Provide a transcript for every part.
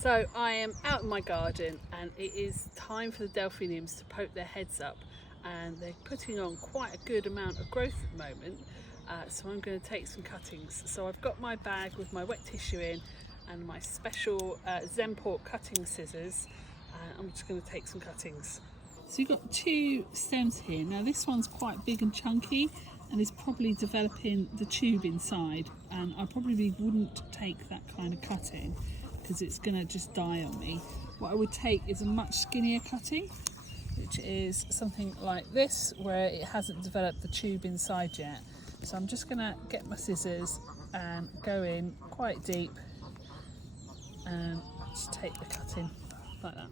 So I am out in my garden and it is time for the delphiniums to poke their heads up, and they're putting on quite a good amount of growth at the moment. So I'm going to take some cuttings. So I've got my bag with my wet tissue in and my special Zemport cutting scissors. I'm just going to take some cuttings. So you've got two stems here. Now this one's quite big and chunky and is probably developing the tube inside, and I probably wouldn't take that kind of cutting because it's going to just die on me. What I would take is a much skinnier cutting, which is something like this, where it hasn't developed the tube inside yet. So I'm just going to get my scissors and go in quite deep and just take the cutting like that.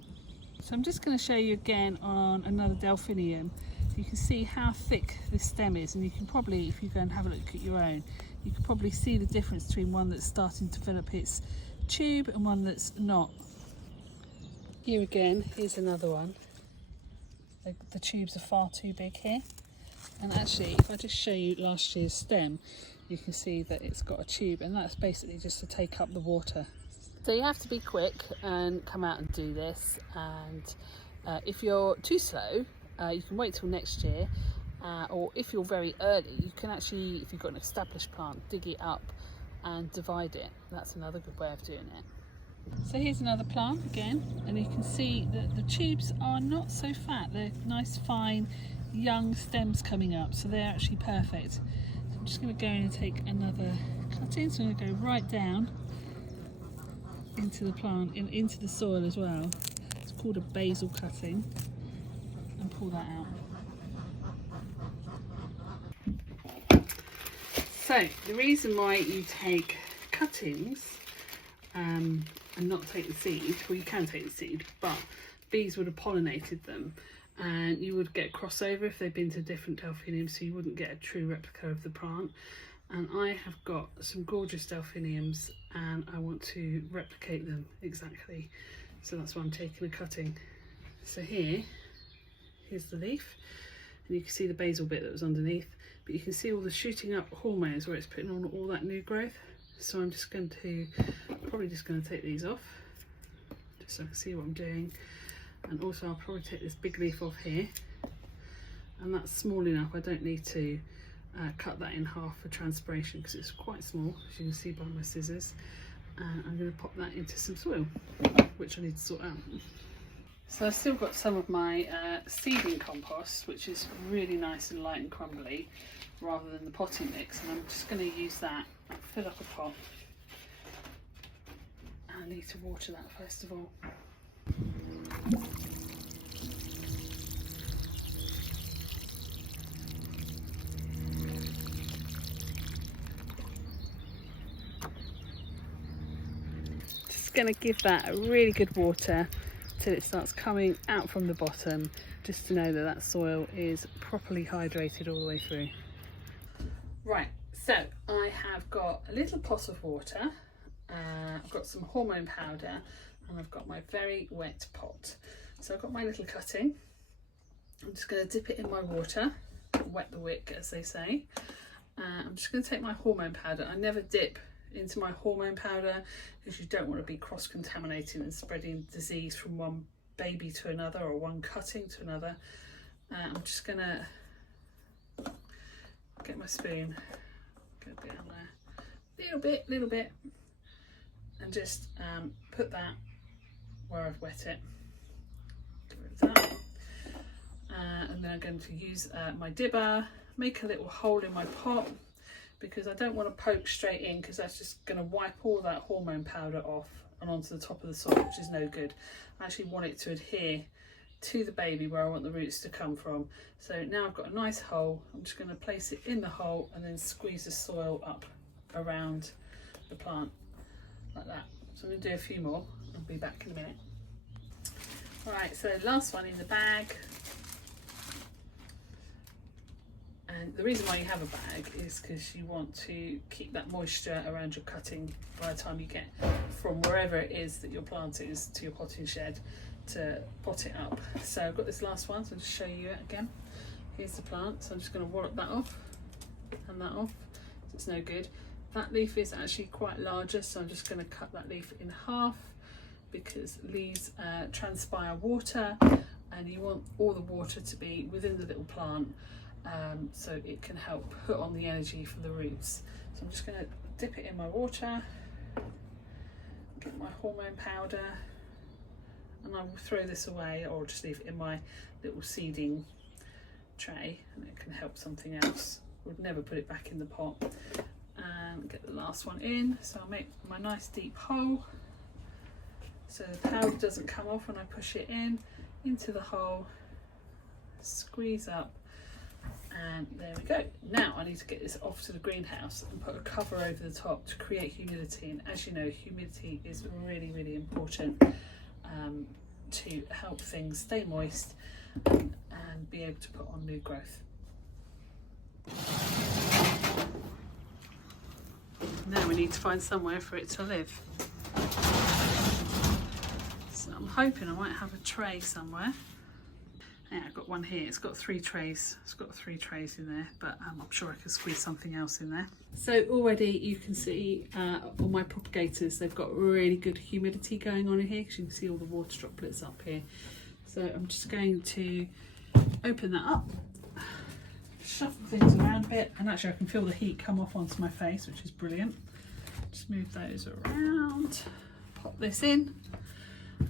So I'm just going to show you again on another delphinium. You can see how thick this stem is, and you can probably, if you go and have a look at your own, you can probably see the difference between one that's starting to develop its tube and one that's not. Here again, here's another one. The tubes are far too big here. And actually, if I just show you last year's stem, you can see that it's got a tube, and that's basically just to take up the water. So you have to be quick and come out and do this, and if you're too slow, you can wait till next year, or if you're very early, you can actually, if you've got an established plant, dig it up and divide it. That's another good way of doing it. So here's another plant again, and you can see that the tubes are not so fat. They're nice fine young stems coming up, so they're actually perfect. So I'm just going to go in and take another cutting. So I'm going to go right down into the plant, into the soil as well. It's called a basil cutting, and pull that out. So the reason why you take cuttings and not take the seed, well, you can take the seed, but bees would have pollinated them, and you would get crossover if they've been to different delphiniums, so you wouldn't get a true replica of the plant. And I have got some gorgeous delphiniums and I want to replicate them exactly, so that's why I'm taking a cutting. So here's the leaf, and you can see the basil bit that was underneath, but you can see all the shooting up hormones where it's putting on all that new growth. So I'm just going to, probably just going to take these off, just so I can see what I'm doing. And also I'll probably take this big leaf off here, and that's small enough, I don't need to cut that in half for transpiration because it's quite small, as you can see by my scissors. And I'm going to pop that into some soil, which I need to sort out. So I've still got some of my seedling compost, which is really nice and light and crumbly, rather than the potting mix, and I'm just going to use that and fill up a pot. And I need to water that first of all. Just going to give that a really good water till it starts coming out from the bottom, just to know that that soil is properly hydrated all the way through. Right, so I have got a little pot of water, I've got some hormone powder, and I've got my very wet pot. So I've got my little cutting. I'm just going to dip it in my water, wet the wick as they say. I'm just going to take my hormone powder. I never dip into my hormone powder because you don't want to be cross-contaminating and spreading disease from one baby to another or one cutting to another. I'm just going to get my spoon, go down there, little bit, and just put that where I've wet it. Get rid of that. And then I'm going to use my dibber, make a little hole in my pot, because I don't want to poke straight in, because that's just going to wipe all that hormone powder off and onto the top of the soil, which is no good. I actually want it to adhere to the baby where I want the roots to come from. So now I've got a nice hole. I'm just going to place it in the hole and then squeeze the soil up around the plant like that. So I'm going to do a few more. I'll be back in a minute. Alright, so last one in the bag. And the reason why you have a bag is because you want to keep that moisture around your cutting by the time you get from wherever it is that your plant is to your potting shed to pot it up. So I've got this last one, so I'll just show you it again. Here's the plant, so I'm just going to wallop that off and that off, so it's no good. That leaf is actually quite larger, so I'm just going to cut that leaf in half because leaves transpire water, and you want all the water to be within the little plant, so it can help put on the energy for the roots. So I'm just going to dip it in my water, get my hormone powder, and I will throw this away or just leave it in my little seeding tray, and it can help something else. Would never put it back in the pot. And get the last one in, so I'll make my nice deep hole so the powder doesn't come off when I push it in into the hole, squeeze up, and there we go. Now I need to get this off to the greenhouse and put a cover over the top to create humidity, and as you know, humidity is really important to help things stay moist and be able to put on new growth. Now we need to find somewhere for it to live. So I'm hoping I might have a tray somewhere. Yeah, I've got one here. It's got 3 trays. It's got 3 trays in there, but I'm sure I can squeeze something else in there. So already you can see on my propagators, they've got really good humidity going on in here, because you can see all the water droplets up here. So I'm just going to open that up, shuffle things around a bit, and actually I can feel the heat come off onto my face, which is brilliant. Just move those around, pop this in,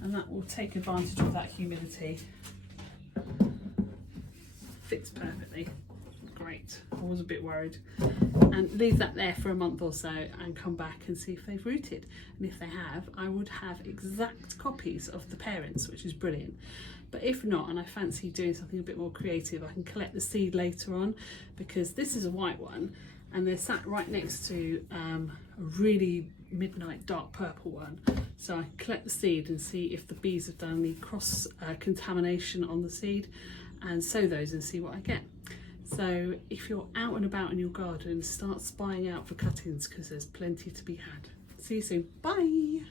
and that will take advantage of that humidity. Fits perfectly. Great. I was a bit worried. And leave that there for a month or so and come back and see if they've rooted. And if they have, I would have exact copies of the parents, which is brilliant. But if not, and I fancy doing something a bit more creative, I can collect the seed later on, because this is a white one and they're sat right next to a really midnight dark purple one. So I can collect the seed and see if the bees have done any cross contamination on the seed, and sow those and see what I get. So if you're out and about in your garden, start spying out for cuttings, because there's plenty to be had. See you soon. Bye.